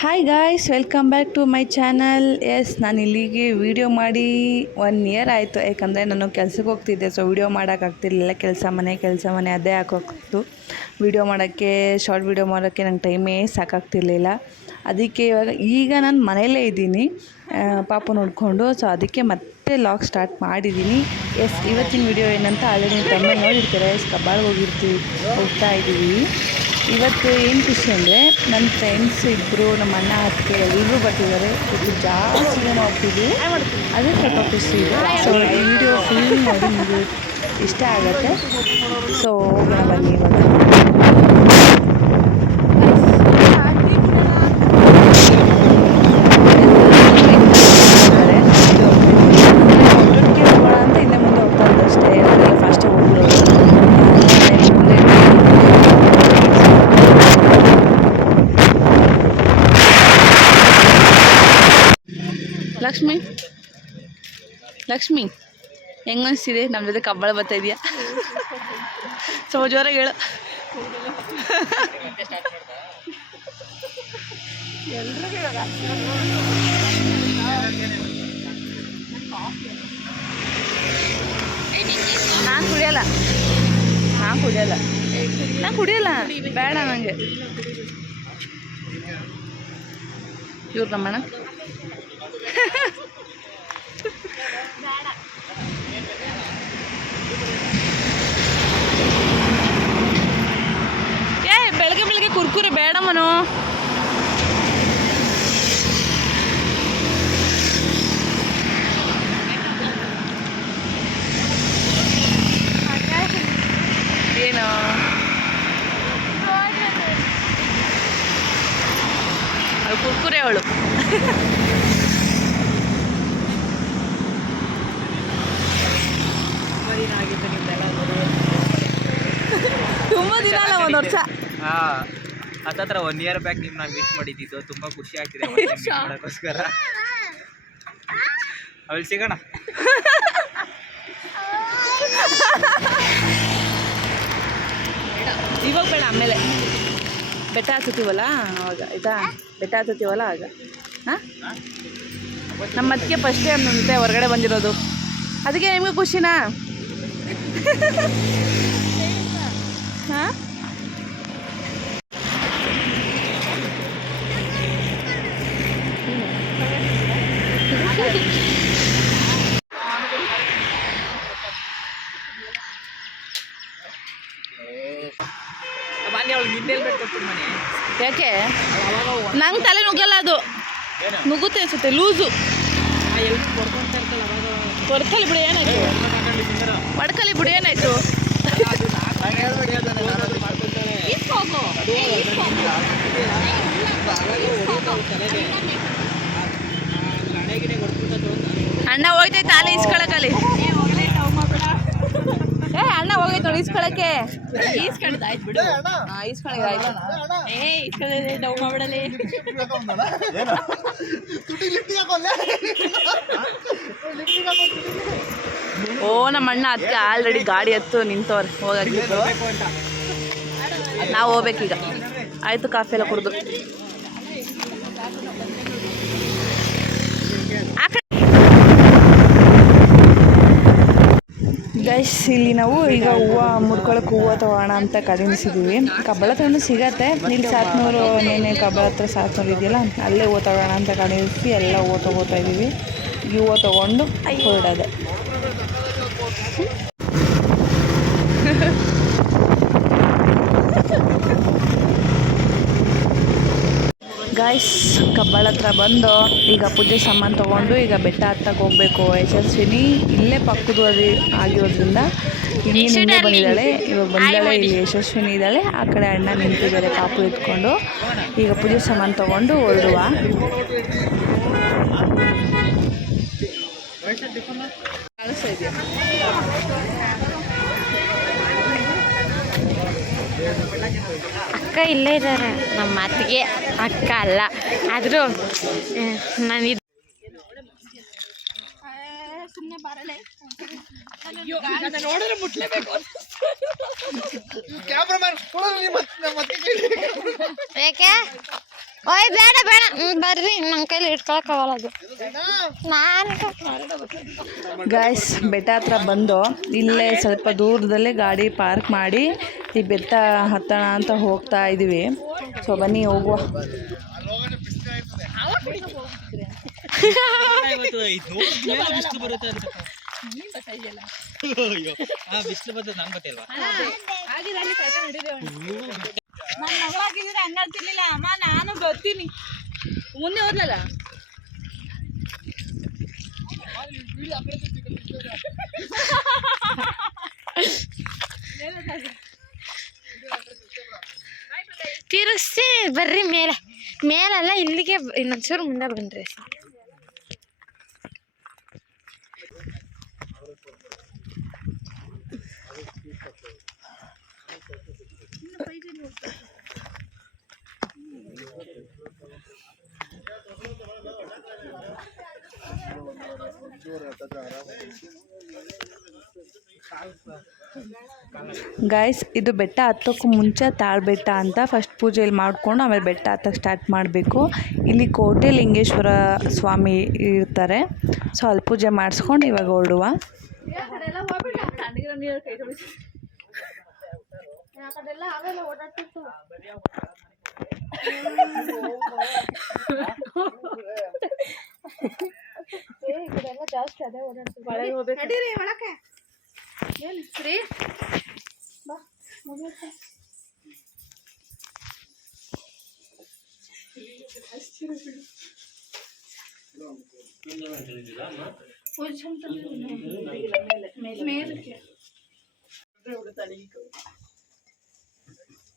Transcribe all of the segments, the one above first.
Hi guys, welcome back to my channel. Yes, ನಾನು ಇಲ್ಲಿಗೆ video ಮಾಡಿ 1 ಇಯರ್ ಆಯಿತು. ಯಾಕಂದರೆ ನಾನು ಕೆಲಸಕ್ಕೆ ಹೋಗ್ತಿದ್ದೆ, ಸೊ ವೀಡಿಯೋ ಮಾಡೋಕ್ಕಾಗ್ತಿರ್ಲಿಲ್ಲ. ಕೆಲಸ ಮನೆ ಅದೇ ಹಾಕೋಗ್ತಿತ್ತು. ವೀಡಿಯೋ ಮಾಡೋಕ್ಕೆ, ಶಾರ್ಟ್ ವೀಡಿಯೋ ಮಾಡೋಕ್ಕೆ ನಂಗೆ ಟೈಮೇ ಸಾಕಾಗ್ತಿರ್ಲಿಲ್ಲ. ಅದಕ್ಕೆ ಈಗ ನಾನು ಮನೆಯಲ್ಲೇ ಇದ್ದೀನಿ ಪಾಪು ನೋಡಿಕೊಂಡು. ಸೊ ಅದಕ್ಕೆ ಮತ್ತೆ ಲಾಗ್ ಸ್ಟಾರ್ಟ್ ಮಾಡಿದ್ದೀನಿ. ಎಸ್, ಇವತ್ತಿನ ವೀಡಿಯೋ ಏನಂತ ಆಲ್ರೆಡಿ ತಮ್ಮಲ್ಲಿ ನೋಡಿರ್ತಾರೆ. ಕಬ್ಬಾಳಿಗೆ ಹೋಗ್ತಾ ಇದ್ದೀವಿ. ಇವತ್ತು ಏನು ಖುಷಿ ಅಂದರೆ, ನನ್ನ ಫ್ರೆಂಡ್ಸ್ ಇಬ್ಬರು, ನಮ್ಮ ಅಣ್ಣ ಅತ್ತಿಗೆ ಎಲ್ಲರೂ ಬರ್ತಿದ್ದಾರೆ. ಇದು ಜಾಸ್ತಿ ಜನ ಹೋಗ್ತಿದ್ವಿ, ಅದೇ ಸ್ವಲ್ಪ ಖುಷಿ ಇದೆ. ಸೊ ಈ ವಿಡಿಯೋ ಫುಲ್ ನೋಡಿ ನಿಮಗೆ ಇಷ್ಟ ಆಗುತ್ತೆ. ಸೊ ಹೋಗೋಣ ಬನ್ನಿ ಇವಾಗ. ಅಂತ ಹಿಂದೆ ಮುಂದೆ ಹೋಗ್ತಾ ಇದ್ದಷ್ಟೇ, ಅವರೆಲ್ಲ ಫಾಸ್ಟಾಗಿ ಹೋಗ್ಬಿಡೋದು. ಲಕ್ಷ್ಮಿ ಹೆಂಗ ಅನಿಸ್ತಿದೆ? ನಮ್ಮ ಜೊತೆ ಕಬ್ಬಾಳ ಬರ್ತಾ ಇದೆಯಾ? ಸ್ವಲ್ಪ ಜೋರಾಗಿ ಹೇಳು. ನಾನು ಕುಡಿಯಲ್ಲ ಬೇಡ ನನಗೆ. ಇವ್ರು ನಮ್ಮಣ್ಣ ಬೆಳಗ್ಗೆ ಕುರ್ಕುರೆ ಬೇಡ ಮನು. ಏನು ಅದು ಕುರ್ಕುರೆ ಅವಳು. ತುಂಬ ದಿನ ಅಲ್ಲ, 1 ವರ್ಷ. ಹತ್ತತ್ರ 1 ಇಯರ್ ಬ್ಯಾಕ್ ನಿಮ್ನ ಮೀಟ್ ಮಾಡಿದ್ದು ತುಂಬಾ ಖುಷಿ ಆಗ್ತಿದೆ ಮಾಡೋಕ್ಕೋಸ್ಕರ. ಅವಳು ಸಿಗೋಣ. ಇವಾಗ ಬೇಡ, ಆಮೇಲೆ ಬೆಟ್ಟ ಹತ್ತುತ್ತೀವಲ್ಲ ಅವಾಗ. ಆಯಿತಾ? ಬೆಟ್ಟ ಹತ್ತುತ್ತೀವಲ್ಲ ಆಗ. ಹಾಂ, ನಮ್ಮ ಅದಕ್ಕೆ ಫಸ್ಟ್ ಟೈಮ್ ಮುಂದೆ ಹೊರಗಡೆ ಬಂದಿರೋದು, ಅದಕ್ಕೆ ನಿಮಗೂ ಖುಷಿನಾ? ಹಾಂ, ಯಾಕೆ? ನಂಗೆ ತಲೆ ನುಗ್ಗಲ್ಲ, ಅದು ನುಗ್ಗುತ್ತೆ ಅನ್ಸುತ್ತೆ, ಲೂಸು. ಹೊಡ್ಕಲಿ ಬಿಡು, ಏನಾಯ್ತು? ಹೊಡ್ಕಲಿ ಬಿಡು, ಏನಾಯ್ತು? ಅಣ್ಣ ಹೋಯ್ತೈತೆ ಆಲೆ ಇಸ್ಕೊಳಕಲ್ಲಿ. ಅಣ್ಣ ಹೋಗೈತೆ ನೋಡಿ ಇಸ್ಕೊಳಕ್ಕೆ. ಈಸ್ಕೊಳಾಯ್ತು ಬಿಡು. ಈಸ್ಕೊಳಗೆ ಆಯ್ತು. ಡೌ ಮಾಡ್ಬಿಡಲಿ. ಓ, ನಮ್ಮ ಅಣ್ಣ ಅದಕ್ಕೆ ಆಲ್ರೆಡಿ ಗಾಡಿ ಹತ್ತು ನಿಂತವ್ರೆ ಹೋಗಕ್ಕೆ. ನಾವು ಹೋಗ್ಬೇಕೀಗ. ಆಯಿತು, ಕಾಫಿ ಎಲ್ಲ ಕುಡಿದು. ಗೈಸ್, ಇಲ್ಲಿ ನಾವು ಈಗ ಹೂವು ಮುಡ್ಕೊಳಕ್ಕೆ ಹೂವು ತೊಗೋಣ ಅಂತ ಕಡಿಮಿಸಿದ್ದೀವಿ. ಕಬ್ಬಳ ಹತ್ರನೂ ಸಿಗತ್ತೆ. ಇಲ್ಲಿ 700 ನೇನೆ ಕಬ್ಬಳ ಹತ್ರ 700 ಇದೆಯಲ್ಲ, ಅಲ್ಲೇ ಹೂವು ತೊಗೋಣ ಅಂತ ಕಡಿಮಿಸಿ ಎಲ್ಲ ಹೂವು ತೊಗೋತಾ ಇದ್ದೀವಿ. ಈ ಹೂವು ತೊಗೊಂಡು ಹೊರಡೋದೆ. ಗಾಯ್ಸ್, ಕಬ್ಬಾಳ ಹತ್ರ ಬಂದು ಈಗ ಪೂಜೆ ಸಾಮಾನು ತೊಗೊಂಡು ಈಗ ಬೆಟ್ಟ ಹತ್ತಕ್ಕೆ ಹೋಗಬೇಕು. ಯಶಸ್ವಿನಿ ಇಲ್ಲೇ ಪಕ್ಕದ ಆಗಿರೋದ್ರಿಂದ ಹಿಂದೆ ಬಂದಿದ್ದಾಳೆ. ಇವಾಗ ಬಂದಿದ್ದಾಳೆ, ಇಲ್ಲಿ ಯಶಸ್ವಿನಿ ಇದ್ದಾಳೆ, ಆ ಕಡೆ ಅಣ್ಣ ನಿಂತಿದ್ದಾರೆ ಪಾಪು ಎತ್ಕೊಂಡು. ಈಗ ಪೂಜೆ ಸಾಮಾನು ತೊಗೊಂಡು ಹೊರಡುವ. ಅಕ್ಕ ಇಲ್ಲೇ ಇದ್ದಾರೆ, ನಮ್ಮ ಅತ್ತಿಗೆ ಅಕ್ಕ ಅಲ್ಲ. ಆದರೂ ನಾನು ನೋಡಿದ್ರೆ ಮುಟ್ಲೇಬೇಕು. ಯಾಕೆ ಓಯ್ ಬೇಡ ಬೇಡ ಬರ್ರಿ ನನ್ನ ಕೈಲಿ ಇಟ್ಕೊಳಕ್ಕಾಗಲ್ಲ ಅದು ನಾನು ಗಾಯ್ಸ್ ಬೆಟ್ಟ ಹತ್ರ ಬಂದು ಇಲ್ಲೇ ಸ್ವಲ್ಪ ದೂರದಲ್ಲೇ ಗಾಡಿ ಪಾರ್ಕ್ ಮಾಡಿ ಈ ಬೆಟ್ಟ ಹತ್ತೋಣ ಅಂತ ಹೋಗ್ತಾ ಇದ್ದೀವಿ. ಸೊ ಬನ್ನಿ ಹೋಗುವ. ಬಿಸಿಲು ಬರುತ್ತೆ ಅಂತ ಬಿಸಿಲು ಬರ್ತದೆ ನಾನು ಗೊತ್ತಿಲ್ವಾ ನನ್ನ ಮಗಳಾಗಿದ್ರೆ ಹಂಗಾಗ್ತಿರ್ಲಿಲ್ಲ ಅಮ್ಮ. ನಾನು ಬರ್ತೀನಿ ಮುಂದೆ ಹೋದ್ಲಲ್ಲ. ತಿರುಗಿಸಿ ಬರ್ರಿ ಮೇಲೆಲ್ಲ ಇಲ್ಲಿಗೆ ಇನ್ನೊಂಚೂರು ಮುಂದೆ ಬನ್ರಿ. ಗಾಯ್ಸ್ ಇದು ಬೆಟ್ಟ ಹತ್ತೋಕ್ಕೂ ಮುಂಚೆ ತಾಳ್ಬೆಟ್ಟ ಅಂತ ಫಸ್ಟ್ ಪೂಜೆಯಲ್ಲಿ ಮಾಡ್ಕೊಂಡು ಆಮೇಲೆ ಬೆಟ್ಟ ಹತ್ತಕ್ಕೆ ಸ್ಟಾರ್ಟ್ ಮಾಡಬೇಕು. ಇಲ್ಲಿ ಕೋಟೆ ಲಿಂಗೇಶ್ವರ ಸ್ವಾಮಿ ಇರ್ತಾರೆ. ಸೊ ಅಲ್ಲಿ ಪೂಜೆ ಮಾಡಿಸ್ಕೊಂಡು ಇವಾಗ ಹೊರಡುವ. ಜಾಸ್ತಿ ಅದೇ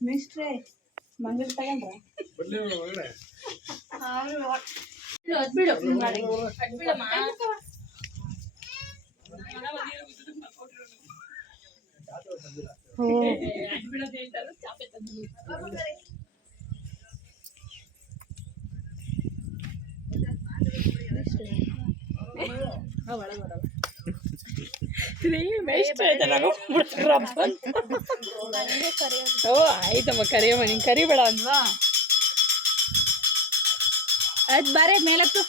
ಮಿಸ್ಟ್ರೆ ಮಂಗಲ್ ತಗೊಂಡ್ರ ಆಯ್ತಮ್ಮ ಕರಿಯಮ್ಮ ನೀನ್ ಕರಿಬೇಡ ಅಲ್ವಾ ಅದು ಬಾರೆ ಮೇಲತ್ತು.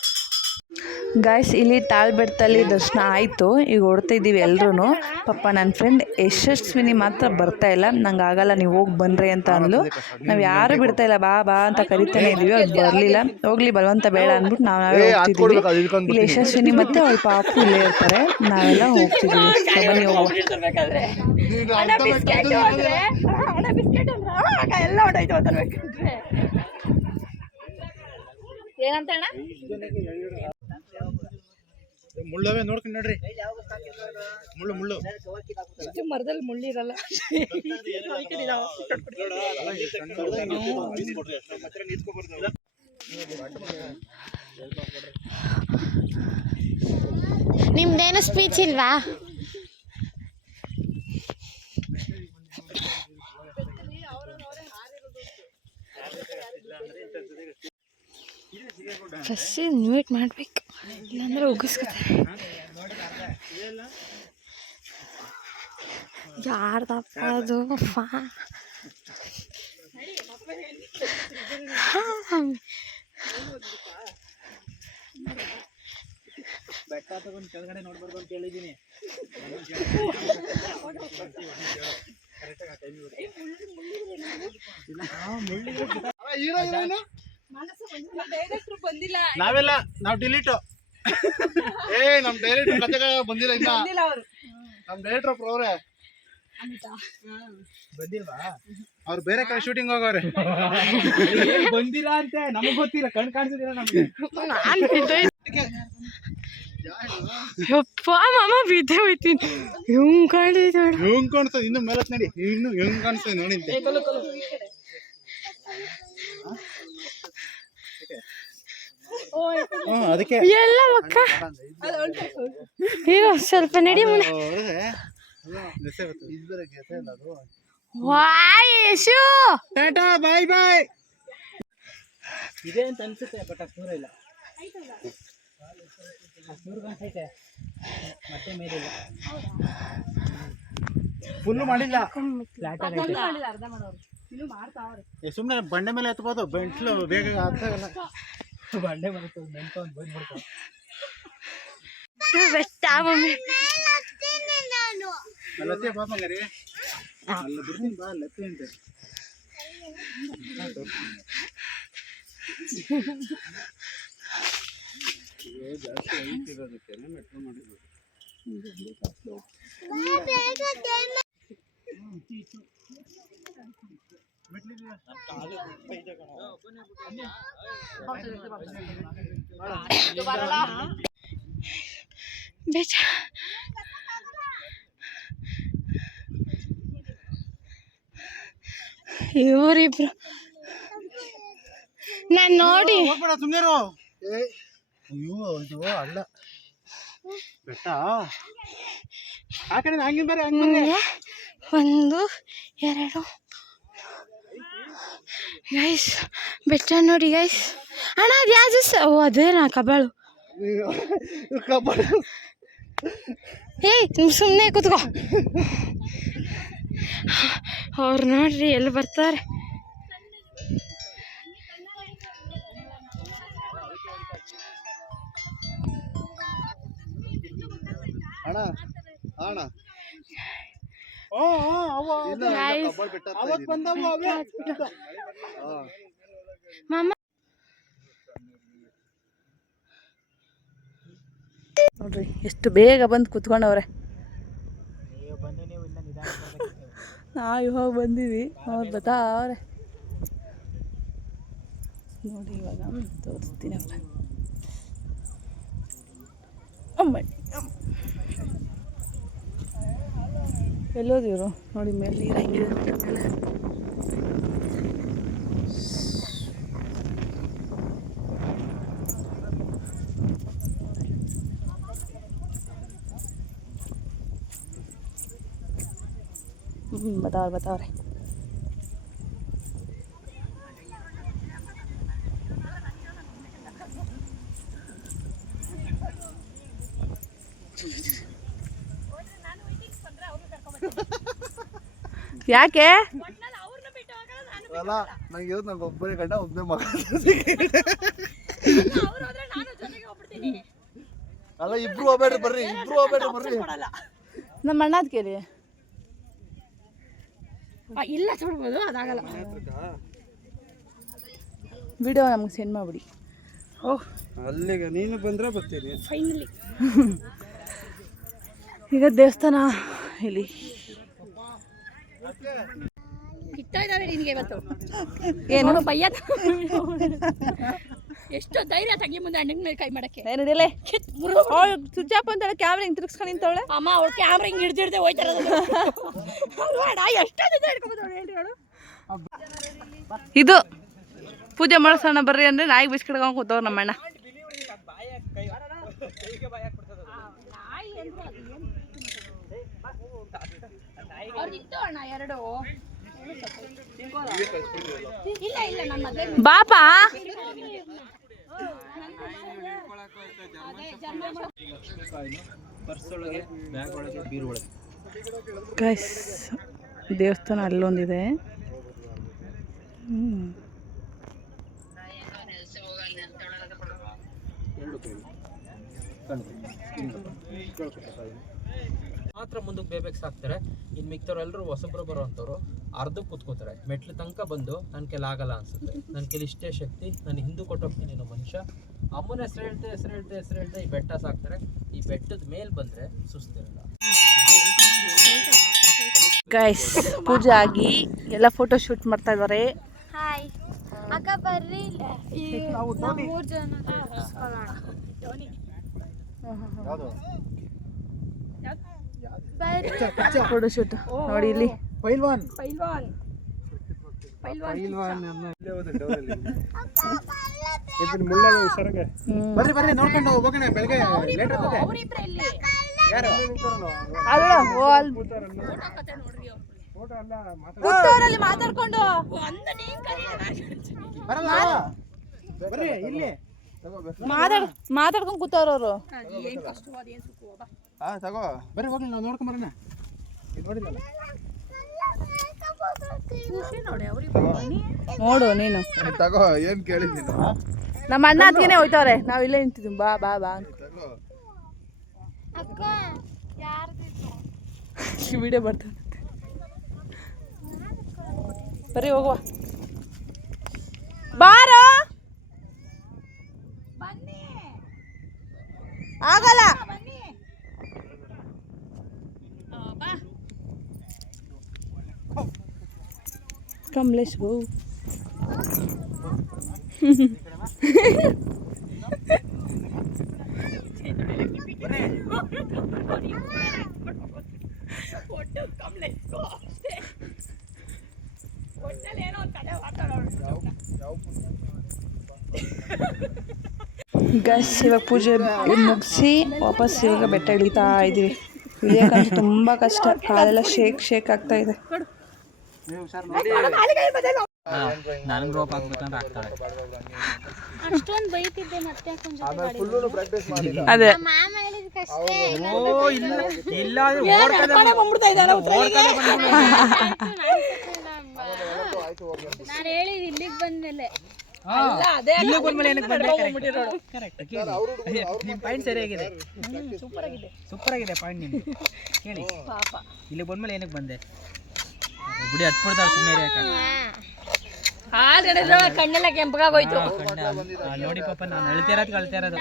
ಗಾಯ್ಸ್ ಇಲ್ಲಿ ತಾಳ್ಬೆಟ್ಟದಲ್ಲಿ ದರ್ಶನ ಆಯಿತು. ಈಗ ಹೊಡ್ತಾ ಇದ್ದೀವಿ ಎಲ್ಲರೂ. ಪಾಪ ನನ್ನ ಫ್ರೆಂಡ್ ಯಶಸ್ವಿನಿ ಮಾತ್ರ ಬರ್ತಾ ಇಲ್ಲ. ನಂಗೆ ಆಗಲ್ಲ ನೀವು ಹೋಗಿ ಬನ್ನಿರಿ ಅಂತ ಅಂದ್ಲು. ನಾವು ಯಾರು ಬಿಡ್ತಾ ಇಲ್ಲ ಬಾ ಬಾ ಅಂತ ಕರಿತಾನೆ ಇದ್ದೀವಿ. ಅದು ಬರಲಿಲ್ಲ. ಹೋಗ್ಲಿ ಬಲವಂತ ಬೇಡ ಅಂದ್ಬಿಟ್ಟು ನಾವೇ ಹೋಗ್ತಿದ್ದೀವಿ. ಇಲ್ಲಿ ಯಶಸ್ವಿನಿ ಮತ್ತು ಅವಳ ಪಾಪು ಇಲ್ಲೇ ಇರ್ತಾರೆ. ನಾವೆಲ್ಲ ಹೋಗ್ತಿದ್ದೀವಿ. ಬನ್ನಿ ಹೋಗುವ. ಏನಂತ ಅಣ್ಣ ಮುಳ್ಳವೇ ನೋಡ್ಕೊಂಡು ನೋಡ್ರಿ. ಮುಳ್ಳು ಇಷ್ಟು ಮರದಲ್ಲಿ ಮುಳ್ಳಿರಲ್ಲ. ನಿಮ್ದೇನು ಸ್ಪೀಚ್ ಇಲ್ವಾ? ಫಸ್ಟ್ ಇನ್ವೈಟ್ ಮಾಡ್ಬೇಕು, ಇಲ್ಲಾಂದ್ರೆ ಉಗಿಸ್ಕೊತಾರೆ. ಯಾರ್ದಪ್ಪ ಅದು ಬೆಟ್ಟ ತಗೊಂಡು ಕೆಳಗಡೆ ನೋಡ್ಬಾರ್ದು ಅಂತ ಹೇಳಿದೀನಿ. ನಾವೆಲ್ಲ ನಾವು ಡಿಲೀಟ್ ನಮ್ ಡೈರೆಕ್ಟರ್ ಕತೆ ಬಂದಿಲ್ಲ ಇನ್ನ. ನಮ್ ಡೈರೆಕ್ಟರ್ ಅವ್ರೆ ಬಂದಿಲ್ವಾ? ಅವ್ರು ಬೇರೆ ಕಡೆ ಶೂಟಿಂಗ್ ಹೋಗವ್ರೆ. ಬಂದಿಲ್ಲ ಅಂತೆ ನಮಗ್ ಗೊತ್ತಿಲ್ಲ. ಕಣ್ ಕಾಣಿಸಿದಿಲ್ಲ ನಮ್ಗೆ. ಯಪ್ಪ ಮಾಮ ಬಿದ್ದೆ ಹೋಯ್ತೀನಿ. ಹೆಂಗ್ ಕಾಣಿಸ್ತದೆ ಹೆಂಗ್ ಕಾಣಿಸ್ತದೆ ಇನ್ನು ಮೇಲತ್ ನಡಿ. ಇನ್ನು ಹೆಂಗ್ ಕಾಣಿಸ್ತದೆ ನೋಡಿದ್ದೆ. ಅದಕ್ಕೆ ಎಲ್ಲ ಅಕ್ಕ ಈಗ ಸ್ವಲ್ಪ ನಡಿ ಮುನ್ನ. ವಾಯೇಶು ಟಾಟಾ ಬಾಯ್ ಬಾಯ್. ಇದೆ ಅಂತ ಅನ್ಸುತ್ತೆ, ಬಟ್ ಅಷ್ಟು ದೂರ ಇಲ್ಲ. ಅಷ್ಟು ದೂರ ಕಾಣಿಸೈತೆ, ಮತ್ತೆ ಮೇಲಿಲ್ಲ. ಫುಲ್ಲು ಮಾಡಿಲ್ಲ. ಫ್ಲಾಟ್ ಆಗೈತೆ. ಸುಮ್ಮನೆ ಬಂಡೆ ಮೇಲೆ ಎತ್ಬೋದು ಬೆಂಟ್ಲು ಬೇಗ ಆಗ್ತಾಗಲ್ಲ. ಬಂಡೆ ಬರುತ್ತೆ ನೆನ್ಕೊಂಡು ಬಂದ್ಬಿಡ್ತಾವೆ. ಬೆಟ್ಟ ಮಮ್ಮಿ ಲತ್ತೆ ಬಾ ಮಗರಿ ಅಲ್ಲ ಬಿಡ್ತೀನಿ ಬಾ ಲತ್ತೆ ಅಂತೆ. ಜಾಸ್ತಿ ಐತಿರೋದಕ್ಕೆ ಮೆಟ್ರೋ ಮಾಡಿದ್ರು. ಬೇಜ ಇವರಿಬ್ರು ನಾನು ನೋಡಿ ಹೋಗ್ಬೇಡ ಸುಮ್ಮನಿರು. ಅಯ್ಯೋ ಇದು ಅಲ್ಲ ಬೆಟ್ಟ ಆ ಕಡೆ ಹಂಗಿನ ಬೇರೆ ಹಂಗೆ 1 2 ಗೈಸ್ ಬೆಟ್ಟ ನೋಡಿ ಗೈಸ್. ಅಣ್ಣ ಅದು ಯಾವ್ದು? ಓ ಅದೇನಾ ಕಬಾಳು. ಏಯ್ ಸುಮ್ಮನೆ ಕೂತ್ಕೋ. ಅವ್ರು ನೋಡ್ರಿ ಎಲ್ಲಿ ಬರ್ತಾರೆ. ಅಣ್ಣ ಅಣ್ಣ ಮಾಮ ನೋಡ್ರಿ ಎಷ್ಟು ಬೇಗ ಬಂದು ಕುತ್ಕೊಂಡವ್ರೆ. ನಾವು ಇವಾಗ ಬಂದೀವಿ, ಅವ್ರು ಬರ್ತಾವ್ರೆ ನೋಡಿ. ಇವಾಗ ತೋರಿಸ್ತೀನಿ ಅವ್ರ ಎಲ್ಲೋದು ಇವರು ನೋಡಿ. ಮೇಲೆ ನೀರು ಹೆಂಗಿದೆ ಮೇಲೆ. बताओ ಯಾಕೆ ಅಲ್ಲ ನಂಗೆ ನಂಗೆ ಒಬ್ಬನೇ ಗಂಡ ಒಬ್ಬನೇ ಮಗ ಅಲ್ಲ ಇಬ್ರು ಹೋಗ್ಬೇಡ್ರಿ ಬರ್ರಿ ನಮ್ಮ ಅಣ್ಣದ ಕೇಳಿ ಇಲ್ಲ ನೋಡ್ಬೋದು ಅದಾಗಲ್ಲ. ವಿಡಿಯೋ ನಮ್ಗೆ ಸೆಂಡ್ ಮಾಡಿಬಿಡಿ. ಓಹ್ ಅಲ್ಲಿಗೆ ನೀನು ಬಂದರೆ ಬರ್ತೀನಿ ಫೈನಲಿ. ಈಗ ದೇವಸ್ಥಾನ ಇಲ್ಲಿ ಕಿತ್ತಾ ಇದ್ದಾವೆ ನಿನಗೆ ಇವತ್ತು. ಏನು ಬಯ್ಯ ಎಷ್ಟು ಧೈರ್ಯ ತಂಗಿ ಮುಂದೆ ಅಣ್ಣನ ಮೇಲೆ ಕೈ ಮಾಡಕ್ಕೆ. ನಡಿಯಲೇ ಸ್ವಿಚ್ ಆಫ್ ಅಂತ ಕ್ಯಾಮ್ರಾ ಹಿಂಗೆ ತಿರ್ಗಿಸ್ಕೊಂಡು ನಿಂತವಳೆ. ಅಮ್ಮ ಅವಳು ಕ್ಯಾಮ್ರಾ ಹಿಂಗೆ ಹಿಡ್ದಿಡ್ದೆ ಹೋಯ್ತಾರ. ಎಷ್ಟೊಂದು ಹಿಡ್ಕೊಬೋದು ಹೇಳ್ರಿ ಅವಳು. ಇದು ಪೂಜೆ ಮಾಡಿಸೋಣ ಬರ್ರಿ ಅಂದ್ರೆ ನಾಯಿಗೆ ಬಿಸ್ಕಿಡ್ಕೊಂಡು ಕೂತವ್ರು ನಮ್ಮಣ್ಣ. ಬಾಪಾ ಗೈಸ್ ದೇವಸ್ಥಾನ ಅಲ್ಲೊಂದಿದೆ. ಮಾತ್ರ ಮುಂದಕ್ಕೆ ಬೇಬೇಕ್ಸ್ ಹಾಕ್ತಾರೆ. ಇನ್ನು ಮಿಕ್ತವ್ರೆಲ್ಲರೂ ಹೊಸಬ್ರು ಬರೋ ಅಂಥವ್ರು ಅರ್ಧಕ್ಕೆ ಕೂತ್ಕೋತಾರೆ. ಮೆಟ್ಲು ತನಕ ಬಂದು ನನ್ನ ಕೈಲಿ ಆಗಲ್ಲ ಅನ್ಸುತ್ತೆ, ನನ್ನ ಕೈಲಿ ಇಷ್ಟೇ ಶಕ್ತಿ, ನಾನು ಹಿಂದೂ ಕೊಟ್ಟೋಗ್ತೀನಿ ಅನ್ನೋ ಮನುಷ್ಯ ಅಮ್ಮನ ಹೆಸರು ಹೇಳ್ತೆ ಈ ಬೆಟ್ಟ ಸಾಕ್ತಾರೆ. ಈ ಬೆಟ್ಟದ ಮೇಲೆ ಬಂದರೆ ಸುಸ್ತಿರಲ್ಲ. ಗೈಸ್ ಪೂಜೆ ಆಗಿ ಎಲ್ಲ ಫೋಟೋ ಶೂಟ್ ಮಾಡ್ತಾ ಇದ್ದಾರೆ. ಹಾಯ್ ಅಕ್ಕ ಬರ್ರಿ. 3 ಜನ ಫೋಟೋ ಶೂಟ್ ನೋಡಿ ಇಲ್ಲಿ. ಪೈಲ್ವಾನ್ ಬರ್ರಿ ನೋಡ್ಕೊಂಡು ಹೋಗೋಣ. ಬೆಳಗ್ಗೆ ಲೇಟ್ ಮಾತಾಡ್ಕೊಂಡು ಬರ್ರಿ ಇಲ್ಲಿ ಮಾತಾಡ್ಕೊಂಡು ಕೂತವ್ರವ್ರು. ತಗೋ ಬರ್ರಿ ಹೋಗ್ಲಿ ನಾವು ನೋಡ್ಕೊಂಡ್ ಬರೋಣ. ನೋಡಿಲ್ಲ ನೋಡು ನೀನು. ತಗೋ ಏನ್ ಕೇಳಿದ್ದೀನಿ ನಮ್ಮ ಅಣ್ಣ ಅದಕ್ಕೇನೆ ಹೋಯ್ತವ್ರೆ, ನಾವು ಇಲ್ಲೇ ನಿಂತಿದ್ವಿ. ಬಾ ಬಾ ಬಾ ಅಂತ ವಿಡಿಯೋ ಬರ್ತಾನೆ. ಬರೀ ಹೋಗುವ ಬಾರೋ. ಆಗಲ್ಲ ಕಮಲೇಶ್ ಗೋ. ಗೈಸ್ ಇವಾಗ ಪೂಜೆ ಮುಗಿಸಿ ವಾಪಸ್ ಇವಾಗ ಬೆಟ್ಟ ಇಳಿತಾ ಇದ್ದೀವಿ. ಇಳಿಯೋಕ್ಕಂತೂ ತುಂಬ ಕಷ್ಟ, ಕಾಲೆಲ್ಲ ಶೇಕ್ ಆಗ್ತಾ ಇದೆ. ನನಗೆ ರೋಪ್ ಹಾಕ್ಬೇಕಂದ್ರೆ ಆಗ್ತಾಳೆ. ಅಷ್ಟೊಂದು ಬೈತಿದ್ದೆ ಮತ್ತೆ ಅದೇ ನಾನು ಹೇಳಿದ್ ಇಲ್ಲಿಗೆ ಬಂದ್ಮೇಲೆ ನಿಮ್ಮ ಪಾಯಿಂಟ್ ಸರಿಯಾಗಿದೆ, ಸೂಪರ್ ಆಗಿದೆ ಪಾಯಿಂಟ್ ನಿಮ್ದು. ಕೇಳಿ ಇಲ್ಲಿ ಬಂದ್ಮೇಲೆ ಏನಕ್ಕೆ ಬಂದೆ ಬಿಡಿ, ಹತ್ಬಿಡ್ತಾಳೆ ಸುಮ್ಮನೆ. ಕಣ್ಣೆಲ್ಲ ಕೆಂಪಗಾಗೋಯ್ತು ನೋಡಿ ಪಾಪ, ನಾನು ಅಳ್ತಿರೋದು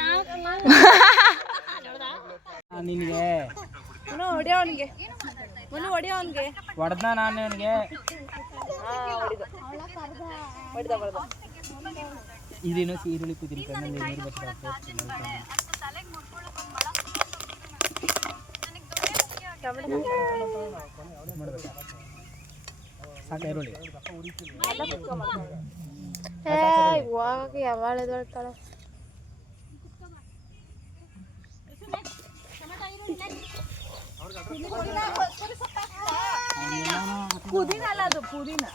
ನಿನಗೆ ಹೊಡೆದ ನಾನು ಅವನಿಗೆ. ಇದೇನೋ ಈರುಳ್ಳಿ ಕೂತೀನಿ ಕಣ್ಣಲ್ಲಿ ನೀರು ಬರ್ತಾ. ಸಾಕ ಈರುಳ್ಳಿ ಇವಾಗ ಯಾವಾಗ ಎದ್ದೇಳ್ತಾಳೆ. ಪುದೀನ ಅಲ್ಲ ಅದು, ಪುದೀನ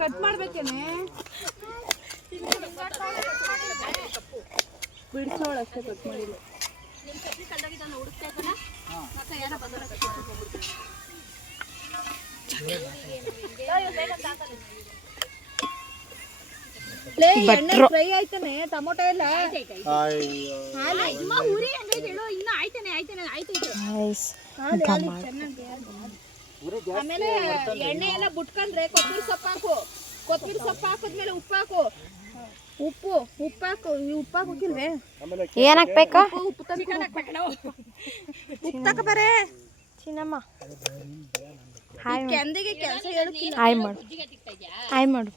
ಕಟ್ ಮಾಡ್ಬೇಕೇನೆ, ಬಿಡಿಸೋಳಷ್ಟೇ ಕಟ್ ಮಾಡಿಲ್ಲ. ಫ್ರೈ ಆಯ್ತಾನೆ ಟೊಮೊಟೊ ಎಲ್ಲ. ಆಮೇಲೆ ಎಣ್ಣೆ ಎಲ್ಲ ಬಿಟ್ಕೊಂಡ್ರೆ ಕೊತ್ತಂಬರಿ ಸೊಪ್ಪು ಹಾಕು. ಕೊತ್ತಂಬರಿ ಸೊಪ್ಪು ಹಾಕಿದ್ಮೇಲೆ ಉಪ್ಪು ಹಾಕು. ಉಪ್ಪು ಹಾಕಿಲ್ವೇ? ಏನ್ ಹಾಕ್ಬೇಕು? ಉಪ್ಪು ತಗೋಬಾರೆ ಚಿನ್ನಮ್ಮ. ಕೆಂದಿಗೆ ಕೆಲಸ ಹೇಳು. ಹಾಯ್ ಮಾಡು.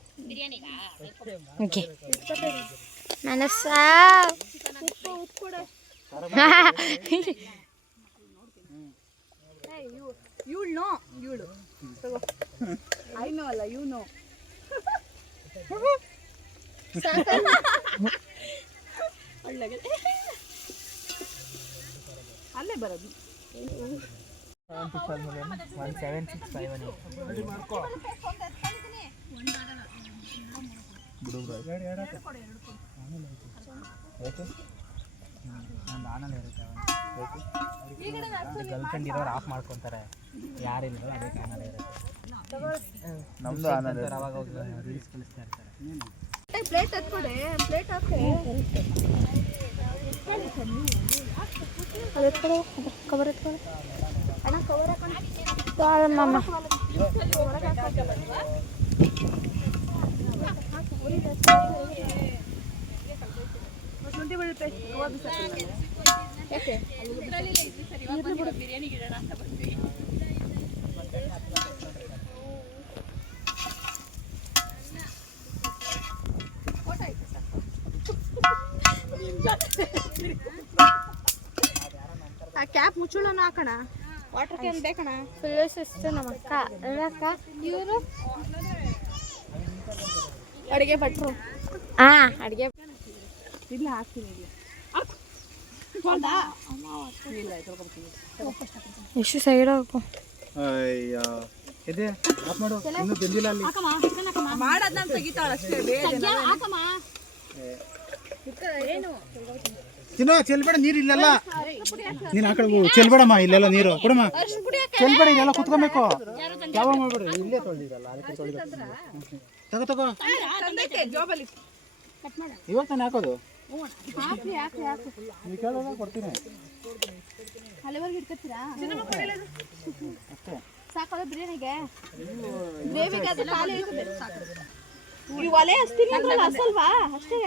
ಓಕೆ ಮನಸ್ಸ ಉಪ್ಪು ಕೊಡ. ಇವಳು ತಗೋ. ಐ ನೋ ಅಲ್ಲ, ಯು ನೋ. ಅಲ್ಲೇ ಬರೋದು. 1765 ಗರ್ಲ್ ಫ್ರೆಂಡ್ ಇರೋರು ಆಫ್ ಮಾಡ್ಕೊತಾರೆ, ಯಾರಿಲ್ಲ ಅದೇ ಚಾನಲ್ ಇರುತ್ತೆ. ನಮ್ದು ಅವಾಗ ರೀಲ್ಸ್ ಕಳಿಸ್ತಾ ಇರ್ತಾರೆ. ಪ್ಲೇಟ್ ಎತ್ಕೊಡೆ, ಪ್ಲೇಟ್ ಹಾಕು. ಕವರ್ ಎತ್ಕೊಳ್ಳಿ ಅಣ್ಣ, ಕವರ್ ಹಾಕೋಣ. ಶುಂಠಿ ಬೆಳ್ಳುಳ್ಳಿ ಪೇಸ್ಟ್ ಯಾಕೆ ಬಿರಿಯಾನಿ ಗಿಡಣ ಅಂತ ಬಂದ್ವಿ. ಆ ಕ್ಯಾಪ್ ಮುಚ್ಚಳನ ಹಾಕೋಣ. Water can ಬೇಕಣ. ಫುಲ್ ಸುಸ್ತು ನಮ್ಮ ಅಕ್ಕ. ಅಕ್ಕ ಇವರು ಅಡುಗೆ ಭಟ್ರು. ಅಡುಗೆ ಇಲ್ಲ ಹಾಕ್ತೀನಿ. ಎಷ್ಟು ಸೈಡ್ ಹಾಕು. ಮಾಡೋದನ್ನ ತೆಗಿತಾಳ ಅಷ್ಟೇ. ಏನು ತಿನ್ನೋ ಚೆಲ್ಬೇಡ ನೀರು ಇಲ್ಲೆಲ್ಲ. ನೀನು ಆ ಕಡೆ ಚೆಲ್ಬೇಡಮ್ಮ, ಇಲ್ಲೆಲ್ಲ ನೀರು ಕೊಡಮ್ಮ. ಚೆಲ್ಬೇಡ, ಇಲ್ಲೆಲ್ಲ ಕುತ್ಕೊಬೇಕು. ಯಾವ ಮಾಡ್ಬೇಡ್ರಿ, ಇಲ್ಲೇ ತೊಳೆದಿರಲ್ಲ ಅದಕ್ಕೆ ತೊಳೆದ. ತಗೋ ಇವಾಗ ತಾನೆ ಹಾಕೋದು. ನೀವು ಕೇಳೋದ ಕೊಡ್ತೀನಿ. ಅಲ್ಲಿವರೆಗೆ ಇಟ್ಕೊತೀರಾ ಅಷ್ಟೇ ಸಾಕೋದ ಬಿರಿಯಾನಿಗೆ ಗ್ರೇವಿಗೆ ಅದು ಖಾಲಿ ಇರ್ತದೆ ಈ ಒಲೆ ಹಚ್ತೀನಿ ಅಂದ್ರೆ ಹಸಲ್ವಾ ಅಷ್ಟೇ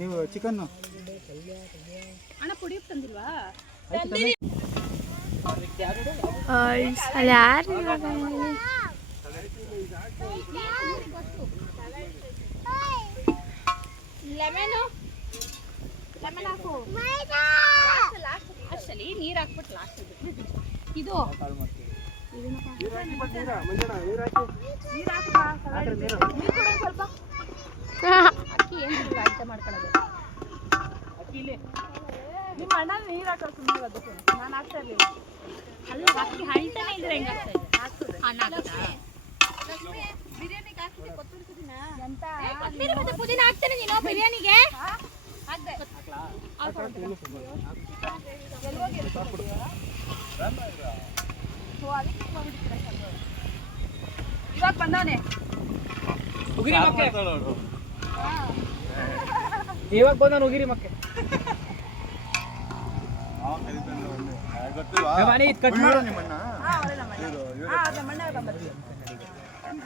ನೀವು ಚಿಕನ್ನು ಅಣ್ಣ ಪುಡಿ ತಂದಿಲ್ವಾ ಅಲ್ಲಿ ಯಾರು ಲೆಮನ್ ಹಾಕು ಲಾಸ್ಟಲ್ಲಿ ನೀರು ಹಾಕ್ಬಿಟ್ಟು ಲಾಸ್ಟ್ ಇದು ಸ್ವಲ್ಪ ಅಕ್ಕಿ ಏನು ಅಳತೆ ಮಾಡ್ಕೊಳ್ಳೋದು ನಿಮ್ಮ ಅಣ್ಣ ನೀರು ಹಾಕೋದು ಸುಮ್ಮನೆ ಅದಕ್ಕೆ ನಾನು ಹಾಕ್ತಾ ಇರಲಿಲ್ಲ ಅಲ್ಲಿ ಅಕ್ಕಿ ಹಳ್ತಾನೆ ಇದ್ರೆ ಹೆಂಗೆ ಆಗ್ತಾ ಇದೆ ಬಿರಿಯಾನಿಗೆ ಹಾಕ್ತೀನಿ ಕೊತ್ತಂಬರಿ ಪುದೀನ ಎಂತ ಕೊತ್ತಂಬರಿ ಮತ್ತೆ ಪುದೀನ ಹಾಕ್ತೇನೆ ನೀನು ಬಿರಿಯಾನಿಗೆ ಹಾಕ್ದೆ ಇವಾಗ ಬಂದವನೆ ಉಗಿರಿ ಮಕ್ಕೆ ಇವಾಗ ಬಂದವನು ಉಗಿರಿ ಮಕ್ಕೆ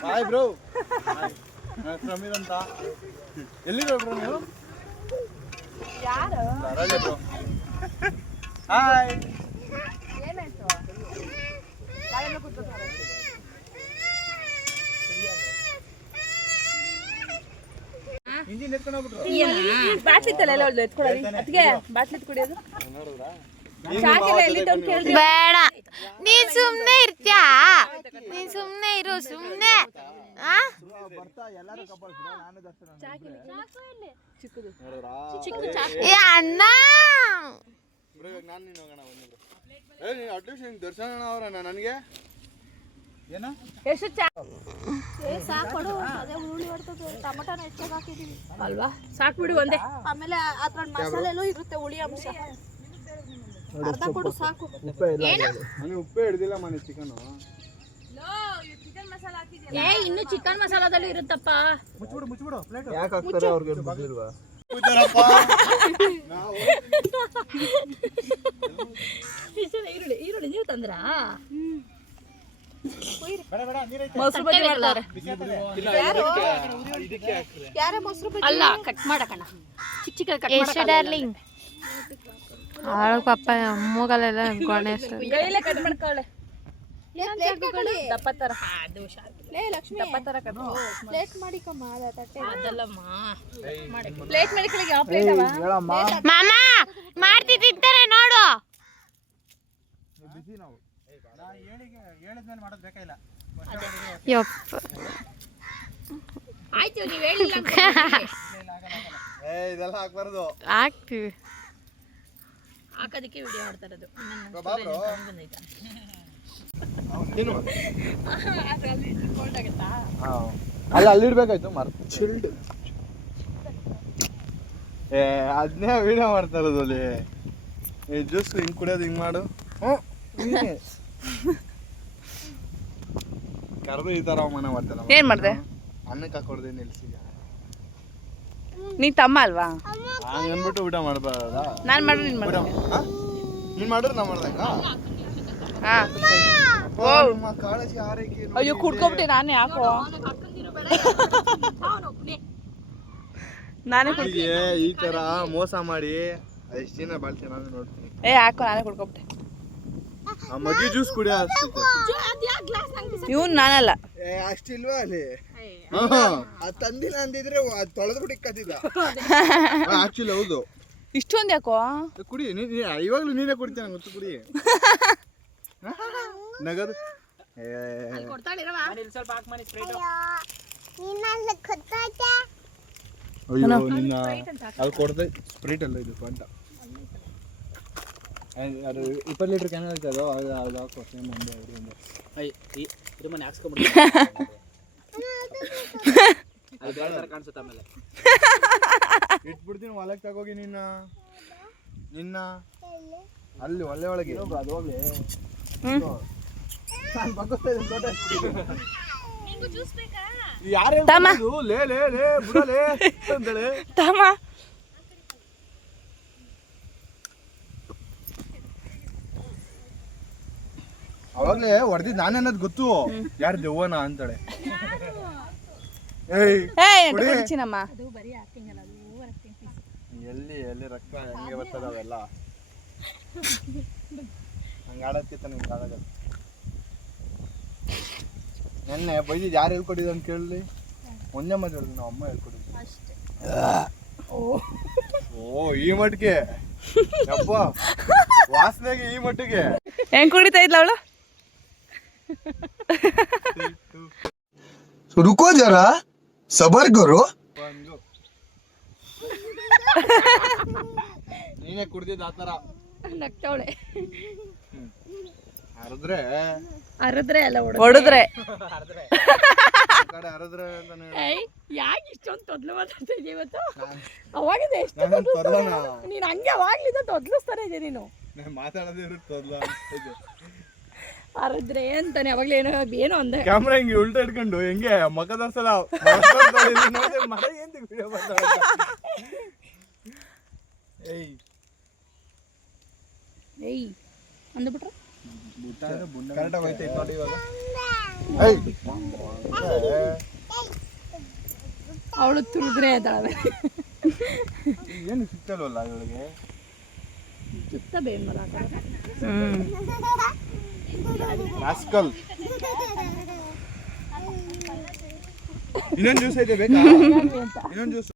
ಹಾಯ್ ಬ್ರೋ, ಸಮೀರ್ ಅಂತ. ಎಲ್ಲಿರೋ ಬ್ರೋ ನೀವು? ಯಾರು ಬ್ರೋ. ಹಾಯ್. ಏನಾಯ್ತು ಗಾಡಿಯಲ್ಲಿ ಕೂತ್ಕೊತಾರೆ ಇಂಜಿನ್ ಎತ್ಕೊಂಡು ಹೋಗ್ಬಿಟ್ರು. ಬಾಟ್ಲಿ ಇತ್ತಲ್ಲ ಎಲ್ಲ ಒಳ್ಳೆ ಎತ್ಕೊಳ್ಳಿ ಅದಕ್ಕೆ ಬಾಟ್ಲಿ ಕುಡಿಯೋದು ಸಾಕಿಲ್ಲ ಎಲ್ಲಿ ತಂದು ಕೇಳಿದ್ರಿ ಬೇಡ, ನೀನ್ ಸುಮ್ನೆ ಇರ್ತ್ಯಾ? ನೀನ್ ಸುಮ್ನೆ ಇರು, ಸುಮ್ನೆ. ಏ ಅಣ್ಣ, ದರ್ಶನ ಅವರ ನನಗೆ ಏನು ಎಷ್ಟು ಸಾಕೊಡು ಅದೇ ಹುರುಳಿ ಹೊಡ್ತದೆ ಟೊಮಟನ ಹೆಚ್ಚಾಗಿ ಹಾಕಿದೀವಿ ಅಲ್ವಾ ಸಾಕ್ಬಿಡು ಒಂದೇ ಆಮೇಲೆ ಅದ್ರಲ್ಲಿ ಮಸಾಲೆ ಎಲ್ಲ ಇರುತ್ತೆ ಹುಳಿ ಅಂಶ ಅರ್ಧ ಕೊಡು ಸಾಕು ನನಗೆ ಉಪ್ಪೇ ಹಿಡ್ದಿಲ್ಲ ಮನೆ ಚಿಕನ್. ಏ ಇನ್ನು ಚಿಕನ್ ಮಸಾಲದಲ್ಲಿ ಇರುತ್ತಪ್ಪ ಮುಚ್ಚಿಬಿಡು ಪ್ಲೇಟ್. ಯಾಕೆ ಹಾಕ್ತಾರೆ ಅವ್ರಿಗೆ ಗೊತ್ತಿಲ್ವಾ? ಈರುಳ್ಳಿ ನೀವು ತಂದ್ರಾ ಅಲ್ಲ ಕಟ್ ಮಾಡಕಣ ಚಿಕ್ಕ ಚಿಕ್ಕ ಕಟ್ ಎಷ್ಟು ಡಾರ್ಲಿಂಗ್? ಅವಳ ಪಾಪ ಮೂಗಲೆಲ್ಲ ಗಣೇಶ ಕೈಲೇ ಕಟ್ ಮಾಡ್ಕೊಳ್ಳೆ ದಪ್ಪ ತರ ದಪ್ಪ ತರ ಪ್ಲೇಟ್ ಮಾಡಿಕಮ್ಮ ಅದಲ್ಲಮ್ಮ ಪ್ಲೇಟ್ ಮಾಡಿಕೊಳ್ಳಿ ಯಾವ ಪ್ಲೇಟ್ ಅವ ಮಾಮ ಮಾಡ್ತಿ ತಿಂತಾರೆ ನೋಡು. ಬಿಸಿ ನಾವು ಹೇಳಿದ್ಮೇಲೆ ಮಾಡೋದು ಬೇಕಾಗಿಲ್ಲ. ಯಪ್ಪ ಆಯ್ತು ನೀವು ಹೇಳಿಲ್ಲ ಇದೆಲ್ಲ ಹಾಕ್ಬಾರ್ದು. ಹಾಕ್ತೀವಿ, ಹಾಕೋದಕ್ಕೆ ವಿಡಿಯೋ ಮಾಡ್ತಾ ಇರೋದು ಅಲ್ಲ ಅಲ್ಲಿಡ್ಬೇಕಾಯ್ತು ಮರ್ತು ಚಿಲ್ಡ್. ಅದನ್ನೇ ವಿಡಿಯೋ ಮಾಡ್ತಾ ಇರೋದು ಅಲ್ಲಿ. ಜ್ಯೂಸ್ ಹಿಂಗ್ ಕುಡಿಯೋದು ಹಿಂಗ್ ಮಾಡು. ಕರೆದು ಈ ತರ ಅವಮಾನ ಮಾಡ್ತಾರ. ಏನ್ ಮಾಡ್ದೆ? ಅನ್ನಕ್ಕೆ ಹಾಕೊಡ್ದೆ ನಿಲ್ಸಿಗ. ನೀ ತಮ್ಮ ಅಲ್ವಾ? ಹಂಗ ಅಂದ್ಬಿಟ್ಟು ಊಟ ಮಾಡ್ಬಾರ್ದ? ನಾನು ಮಾಡ್ರೆ ನೀನು ಮಾಡು. ನೀನ್ ಮಾಡಿದ್ರೆ ನಾ ಮಾಡ್ದಂಗ? ಹಾ ನಿಮ್ಮ ಕಾಳಜಿ ಆರೈಕೆ ನೋಡಿ. ಅಯ್ಯೋ ಕುಡ್ಕೊಬಿಟ್ಟೆ ನಾನೇ ಹಾಕೋ. ನಾನೇ ಕುಡ್ತೀನಿ. ಈ ತರ ಮೋಸ ಮಾಡಿ ಎಷ್ಟು ದಿನ ಬಾಳ್ತೀನಿ ನಾನು ನೋಡ್ತೀನಿ. ಏ ಹಾಕೋ, ನಾನೇ ಕುಡ್ಕೊಬಿಟ್ಟೆ. ಆ ಮಗಿ ಜ್ಯೂಸ್ ಕುಡಿಯೋ ಅಷ್ಟಿತ್ತು. ಇವ್ನು ನಾನಲ್ಲ. ಅಷ್ಟಿಲ್ವಾ ಅಲ್ಲಿ? ಅದು ತಂದಿಲ್ಲ ಅಂದಿದ್ರೆ ಅದು ತೊಳೆದ್ಬಿಟ್ಟು ಇಕ್ಕತ್ತಿದ್ದ. ಆಕ್ಚುಲಿ ಹೌದು. ಇಷ್ಟೊಂದು ಯಾಕೋ? ಕುಡಿ, ಇವಾಗ್ಲೂ ನೀನೇ ಕುಡಿತೀನಿ ಗೊತ್ತು. ಕುಡಿ ನಗದು. ಸ್ವಲ್ಪ ಹಾಕ್ ಮನೆ ಸ್ಪ್ರೈಟ್. ಅಯ್ಯೋ ನಿನ್ನ ಅಲ್ಲಿ ಕೊಡ್ದೆ ಸ್ಪ್ರೈಟ್ ಅಲ್ಲ ಇದು ಫಂಟ. ಅದು 20 ಲೀಟರ್ ಕ್ಯಾನ್ ಐತೆ ಅದು ಅದು ಹಾಕೋ. ಸೇಮ್ ಒಂದು ಇದು ಮನೆ ಹಾಕ್ಸ್ಕೊಂಡ್ಬಿಡಿ. ಅದು ಬೇರೆ ಥರ ಕಾಣಿಸುತ್ತೆ ಆಮೇಲೆ. ಇಟ್ಬಿಡ್ತೀನಿ ಹೊಲಕ್ಕೆ ತಗೋಗಿ ನಿನ್ನ ಅಲ್ಲಿ ಒಳ್ಳೆ ಒಳಗೆ ಅದು ಹೋಗ್ಲಿ ನಾನು ಬಗ್ಗಿಸ್ತಾ ಇದ್ದೀನಿ ತೋಟ ಯಾರೇ ಲೇ ಲೇ ಲೇ ಬಿಡಲೇ ಅಂತೇಳಿ ತಮ್ಮ ಅವಾಗ್ಲೇ ಹೊಡೆದಿದ್ದು ನಾನು ಅನ್ನೋದು ಗೊತ್ತು ಯಾರು ದೆವ್ವನ ಅಂತಾಳೆ ಏಯ್ ಚಿನ್ನಮ್ಮ ಎಲ್ಲಿ ರಕ್ತ ಹೆಂಗೆ ಬರ್ತದ ಅವೆಲ್ಲ ಹಂಗೆ ಆಡೋದಕ್ಕಿಂತ ನಿಮ್ಗೆ ಆಡೋದು ನೆನ್ನೆ ಬೈದಿದ್ದು ಯಾರು ಹೇಳ್ಕೊಟ್ಟಿದ್ದು ಅಂತ ಕೇಳಲಿ ಒಂದೇ ಮಾತಾಡಿದ್ವಿ ನಾವು ಅಮ್ಮ ಹೇಳ್ಕೊಟ್ಟಿದ್ದು ಓ ಈ ಮಟ್ಟಿಗೆ ಯಪ್ಪ ವಾಸನೆಗೆ ಈ ಮಟ್ಟಿಗೆ ಹೆಂಗ್ ಕುಡಿತಾ ಇದ್ಲ ಅವಳು रुको जरा सबर करो ನೀನೇ ಕುಡ್ದಿದ್ದು ಆ ಥರ ನಗ್ತಾವಳೆ ಹರಿದ್ರೆ ಎಲ್ಲ ಹೊಡೆದ್ರೆ ಕಡೆ ಹರಿದ್ರೆ ಅಂತಾನೆ ಯಾಕೆ ಇಷ್ಟೊಂದು ತೊದ್ಲು ಮಾತಾಡ್ತಾ ಇದೀಯ ಇವತ್ತು ಅವಾಗಿಂದ ಎಷ್ಟು ನಾನು ತೊದ್ಲನ ನೀನು ಹಂಗೆ ಅವಾಗ್ಲಿಂದ ತೊದ್ಲಿಸ್ತಾನೆ ಇದೆ ನೀನು ಮಾತಾಡೋದೇ ಇರುತ್ತೆ ತೊದ್ಲ ಅರದ್ರೆ ಅಂತಾನೆ ಅವಾಗ್ಲೇ ಏನೋ ಅಂದೆ ಕ್ಯಾಮ್ರಾ ಹಿಂಗೆ ಉಲ್ಟಾ ಇಟ್ಕೊಂಡು ಹೆಂಗೆ ಮಕದರ್ಸಲ ಮರ ಏನ್ ವಿಡಿಯೋ ಮಾಡ್ತಾಳ ಏಯ್ ಅಂದ್ಬಿಟ್ರೆ ಕರೆಕ್ಟಾಗಿ ಹೋಯ್ತೈತೆ ನೋಡಿ ಇವಾಗ ಅವಳು ತುಳಿದ್ರೆ ಅದಾವೆ ಏನು ಸಿಗ್ತಲ್ವಲ್ಲ ಇವಳಿಗೆ ಸುತ್ತ ಬೇನ್ ಮರ ರಾಸ್ಕಲ್ ಇನ್ನೊಂದು ಜ್ಯೂಸ್ ಐತೆ ಬೇಕಾ ಇನ್ನೊಂದು ಜ್ಯೂಸ್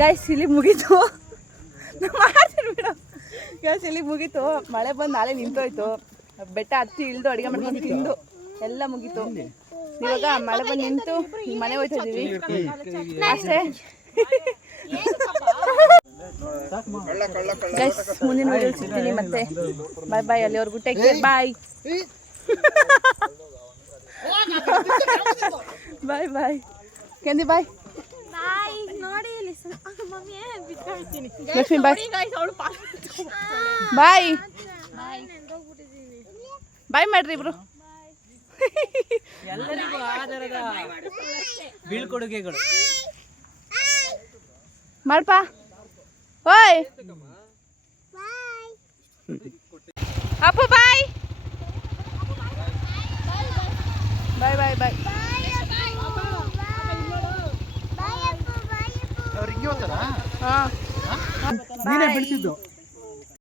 ಗೈಸ್ ಇಲ್ಲಿ ಮುಗೀತು ಮಾಡ್ತೀನಿ ಬಿಡು ಗೈಸ್ ಇಲ್ಲಿ ಮುಗೀತು ಮಳೆ ಬಂದು ನಾಳೆ ನಿಂತೋಯ್ತು ಬೆಟ್ಟ ಹತ್ತಿ ಇಳ್ದು ಅಡುಗೆ ಮಾಡ್ಕೊಂಡು ತಿಂದು ಎಲ್ಲ ಮುಗೀತು ಇವಾಗ ಮಳೆ ಬಂದು ನಿಂತು ಮನೆ ಹೋಯ್ತಾ ಇದೀವಿ ಅಷ್ಟೇ ಗೈಸ್ ಮುಂದಿನ ವಿಡಿಯೋ ಸಿಗ್ತೀನಿ ಮತ್ತೆ ಬಾಯ್ ಬಾಯ್ ಅಲ್ಲಿವರೆಗೂ ಟೇಕ್ ಕೇರ್ ಬಾಯ್ ಬಾಯ್ ಬಾಯ್ ಕೆಂದಿ ಬಾಯ್ ನೋಡಿ ಮಮ್ಮಿ ಲಕ್ಷ್ಮಿ ಬಾಯ್ ಬಾಯ್ ಬಾಯ್ ಮಾಡ್ರಿ ಇಬ್ರು ಎಲ್ಲರಿಗೂ ಆಧಾರದ ಬೀಳ್ಕೊಡುಗೆಗಳು ಮಾಡ್ಪಾ ಓಯ್ ಅಪ್ಪು ಬಾಯ್ ಬಾಯ್ ಬಾಯ್ ಬಾಯ್ ಅವ್ರು ಹಿಂಗೆ ಹೋಗ್ತಾರಾ ಹಾಂ ನೀನೇ ಬೆಳೆಸಿದ್ದು